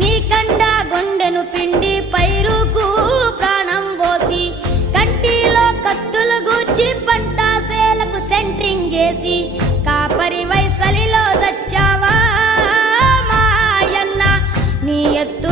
నీ కండ గుండెను పిండి పైరుకు ప్రాణం పోసి కంటిలో కత్తులు గూర్చి పంట సేలకు సెంట్రింగ్ చేసి కాపరి వైసలిలో చచ్చావా మాయన్న నీ ఎత్తు